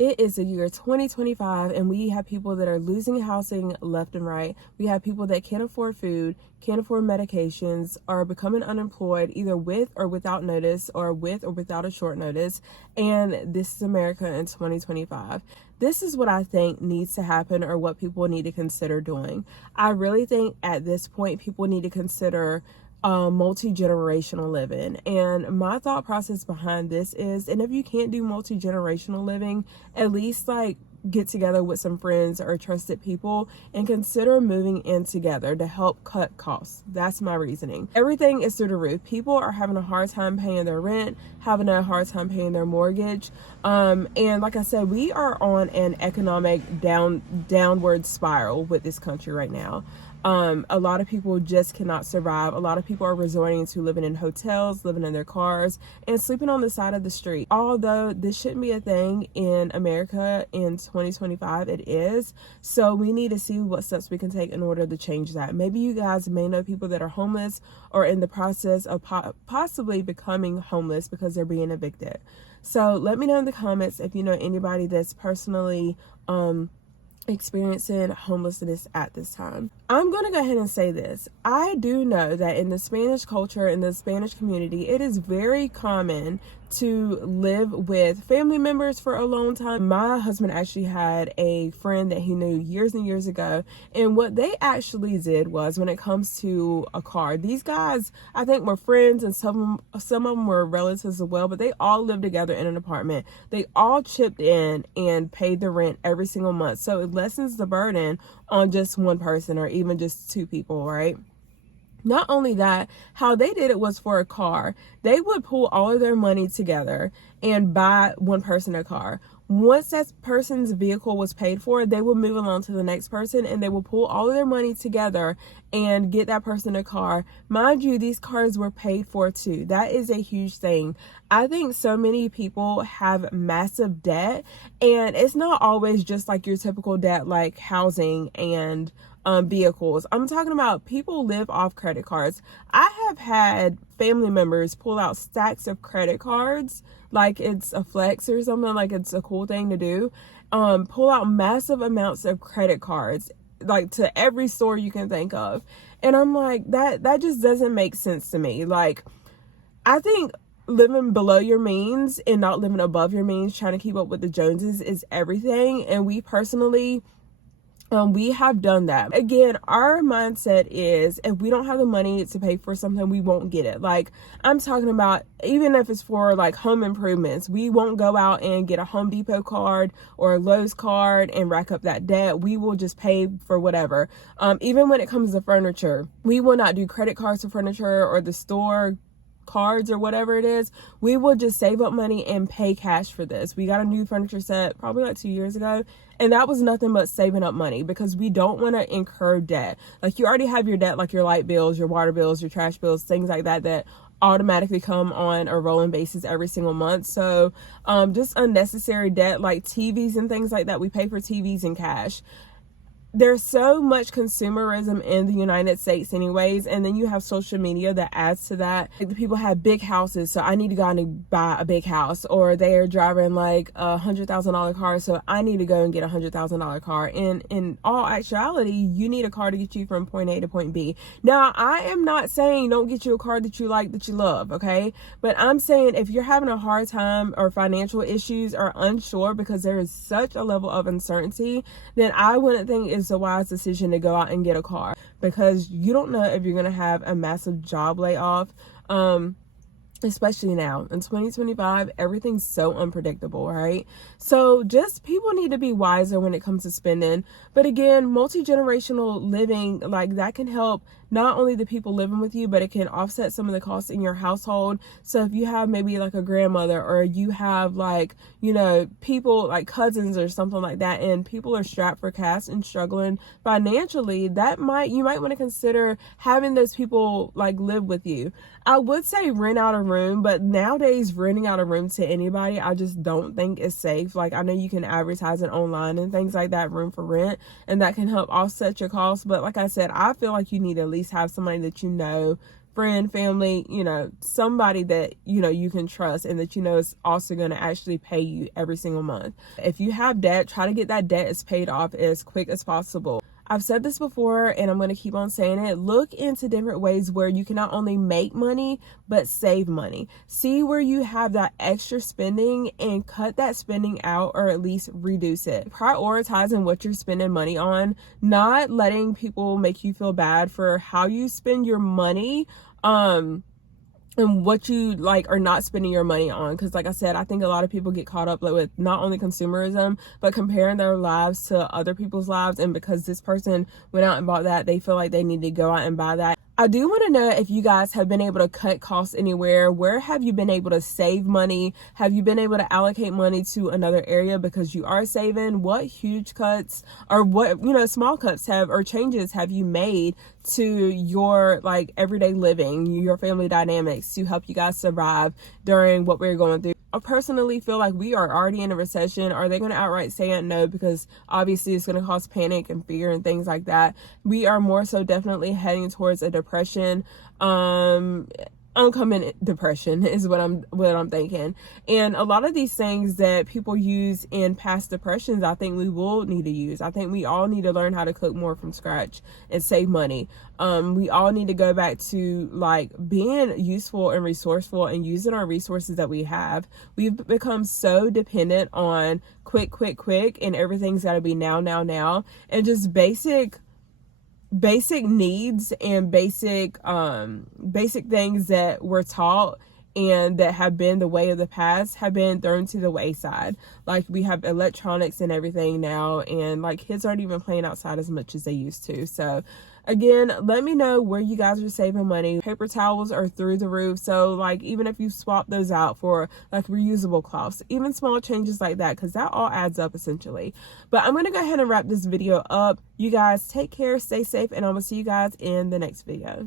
It is the year 2025, and we have people that are losing housing left and right. We have people that can't afford food, can't afford medications, are becoming unemployed either with or without notice, or with or without a short notice. And this is America in 2025. This is what I think needs to happen, or what people need to consider doing. I really think at this point people need to consider multi-generational living. And my thought process behind this is, and if you can't do multi-generational living, at least like get together with some friends or trusted people and consider moving in together to help cut costs. That's my reasoning. Everything is through the roof. People are having a hard time paying their rent, having a hard time paying their mortgage. And like I said, we are on an economic downward spiral with this country right now. A lot of people just cannot survive. A lot of people are resorting to living in hotels, living in their cars, and sleeping on the side of the street. Although this shouldn't be a thing in America in 2025, it is. So we need to see what steps we can take in order to change that. Maybe you guys may know people that are homeless or in the process of possibly becoming homeless because they're being evicted. So let me know in the comments if you know anybody that's personally experiencing homelessness at this time. I'm going to go ahead and say this. I do know that in the Spanish culture, in the Spanish community, it is very common to live with family members for a long time. My husband actually had a friend that he knew years and years ago, and what they actually did was, when it comes to a car, these guys I think were friends, and some of them were relatives as well, but they all lived together in an apartment. They all chipped in and paid the rent every single month, so it lessens the burden on just one person or even just two people, right? Not only that, how they did it was for a car. They would pool all of their money together and buy one person a car. Once that person's vehicle was paid for, they would move along to the next person, and they will pool all of their money together and get that person a car. Mind you, these cars were paid for too. That is a huge thing. I think so many people have massive debt, and it's not always just like your typical debt like housing and vehicles. I'm talking about people live off credit cards. I have had family members pull out stacks of credit cards like it's a flex or something, like it's a cool thing to do. Pull out massive amounts of credit cards, like to every store you can think of. And I'm like, that just doesn't make sense to me. Like, I think living below your means and not living above your means, trying to keep up with the Joneses, is everything. And we personally, we have done that. Again, our mindset is, if we don't have the money to pay for something, we won't get it. Like, I'm talking about, even if it's for like home improvements, we won't go out and get a Home Depot card or a Lowe's card and rack up that debt. We will just pay for whatever. Even when it comes to furniture, we will not do credit cards for furniture or the store cards or whatever it is. We will just save up money and pay cash for this. We got a new furniture set probably like 2 years ago, and that was nothing but saving up money, because we don't want to incur debt. Like, you already have your debt, like your light bills, your water bills, your trash bills, things like that automatically come on a rolling basis every single month. So just unnecessary debt like TVs and things like that, we pay for TVs in cash. There's so much consumerism in the United States anyways, and then you have social media that adds to that. Like, the people have big houses, so I need to go out and buy a big house, or they are driving like a $100,000 car, so I need to go and get a $100,000 car. And in all actuality, you need a car to get you from point A to point B. Now, I am not saying don't get you a car that you like, that you love, okay? But I'm saying, if you're having a hard time or financial issues or unsure because there is such a level of uncertainty, then I wouldn't think it's a wise decision to go out and get a car, because you don't know if you're going to have a massive job layoff. Especially now in 2025, everything's so unpredictable, right? So just, people need to be wiser when it comes to spending. But again, multi-generational living, like, that can help not only the people living with you, but it can offset some of the costs in your household. So if you have maybe like a grandmother, or you have like, you know, people like cousins or something like that, and people are strapped for cash and struggling financially, you might want to consider having those people like live with you. I would say rent out a room, but nowadays renting out a room to anybody, I just don't think is safe. Like, I know you can advertise it online and things like that, room for rent, and that can help offset your costs. But like I said, I feel like you need to at least have somebody that you know friend, family, somebody that, you can trust and that is also going to actually pay you every single month. If you have debt, try to get that debt is paid off as quick as possible. I've said this before and I'm going to keep on saying it. Look into different ways where you can not only make money, but save money. See where you have that extra spending and cut that spending out, or at least reduce it. Prioritizing what you're spending money on, not letting people make you feel bad for how you spend your money. And what you are not spending your money on, because like I said, I think a lot of people get caught up with not only consumerism but comparing their lives to other people's lives, and because this person went out and bought that, they feel like they need to go out and buy that. I do want to know if you guys have been able to cut costs anywhere. Where have you been able to save money? Have you been able to allocate money to another area because you are saving? What huge cuts or what, small cuts or changes have you made to your everyday living, your family dynamics, to help you guys survive during what we're going through? I personally feel like we are already in a recession. Are they going to outright say it? No, because obviously it's going to cause panic and fear and things like that. We are more so definitely heading towards a depression. Oncoming depression is what I'm thinking. And a lot of these things that people use in past depressions, I think we will need to use. I think we all need to learn how to cook more from scratch and save money. We all need to go back to being useful and resourceful and using our resources that we have. We've become so dependent on quick, and everything's got to be now, and just basic needs and basic things that we're taught and that have been the way of the past have been thrown to the wayside. We have electronics and everything now, and kids aren't even playing outside as much as they used to. So again, let me know where you guys are saving money. Paper towels are through the roof, so even if you swap those out for reusable cloths, even small changes like that, because that all adds up essentially. But I'm gonna go ahead and wrap this video up. You guys take care, stay safe, and I will see you guys in the next video.